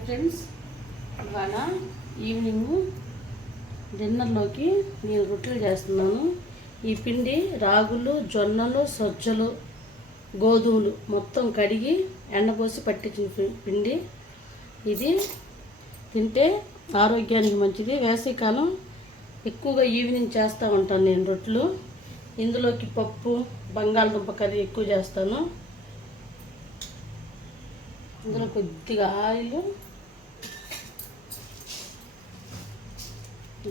Hi friends, ఇవాళ evening డిన్నర్లోకి నేను రొట్టెలు చేస్తున్నాను. ఈ పిండి రాగులు, జొన్నలు, సజ్జలు, గోధుమలు మొత్తం కడిగి ఎండపోసి పట్టించిన పిండి. ఇది తింటే ఆరోగ్యానికి మంచిది. వేసవికాలం ఎక్కువగా ఈవినింగ్ చేస్తూ ఉంటాను నేను రొట్టెలు. ఇందులోకి పప్పు, బంగాళదుంప కర్రీ ఎక్కువ చేస్తాను. ఇందులో కొద్దిగా ఆయిల్,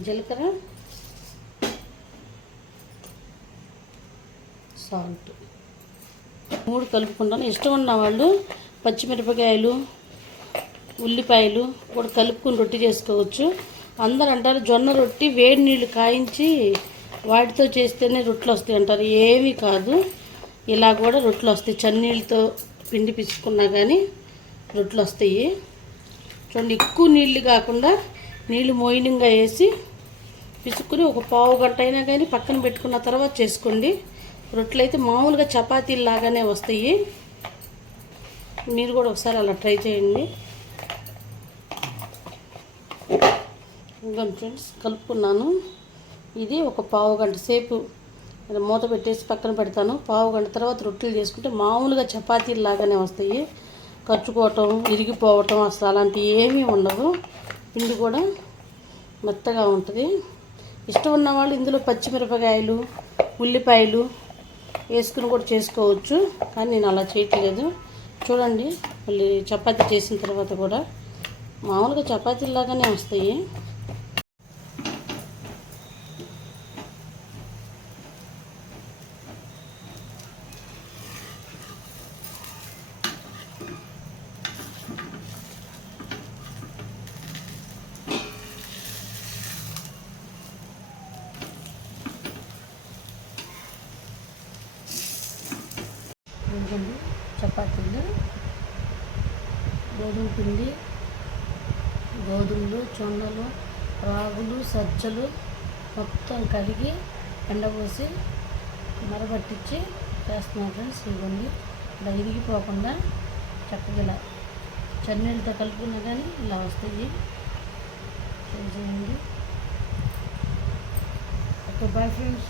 జీలకర్ర, సాల్ట్ 3 కలుపుకుంటాను. ఇష్టం ఉన్న వాళ్ళు పచ్చిమిరపకాయలు, ఉల్లిపాయలు కూడా కలుపుకొని రొట్టె చేసుకోవచ్చు. అందరూ అంటారు జొన్న రొట్టె వేడి నీళ్ళు కాయించి వాటితో చేస్తేనే రొట్టెలు వస్తాయి అంటారు. ఏమీ కాదు, ఇలా కూడా రొట్టెలు వస్తాయి. చన్నీళ్ళతో పిండి పిసుకున్నా కానీ రొట్టెలు వస్తాయి. చూడండి, ఎక్కువ నీళ్ళు కాకుండా నీళ్ళు మోయినంగా వేసి పిసుక్కుని ఒక పావు గంట అయినా కానీ పక్కన పెట్టుకున్న తర్వాత చేసుకోండి. రొట్టెలు అయితే మామూలుగా చపాతీలు లాగానే వస్తాయి. మీరు కూడా ఒకసారి అలా ట్రై చేయండి. ఇంకా ఫ్రెండ్స్ కలుపుకున్నాను. ఇది ఒక పావు గంట సేపు మూత పెట్టేసి పక్కన పెడతాను. పావు గంట తర్వాత రొట్టెలు చేసుకుంటే మామూలుగా చపాతీలు లాగానే వస్తాయి. ఖర్చుకోవటం, ఇరిగిపోవటం అసలు అలాంటివి ఏమీ ఉండవు. పిండి కూడా మెత్తగా ఉంటుంది. ఇష్టం ఉన్న వాళ్ళు ఇందులో పచ్చిమిరపకాయలు, ఉల్లిపాయలు వేసుకుని కూడా చేసుకోవచ్చు. కానీ నేను అలా చేయట్లేదు. చూడండి, మళ్ళీ చపాతీ చేసిన తర్వాత కూడా మామూలుగా చపాతీలాగానే వస్తాయి. చపాతీలు, గోధుమ పిండి, గోధుమలు, జొన్నలు, రాగులు, సజ్జలు మొత్తం కడిగి ఎండపోసి మరబట్టించి చేస్తున్నాను ఫ్రెండ్స్. ఇవన్నీ ఇలా ఇరిగిపోకుండా చక్కగా ఇలా చన్నీళ్ళతో కలుపుకున్నా కానీ ఇలా వస్తాయి. చేయండి. Okay, bye friends.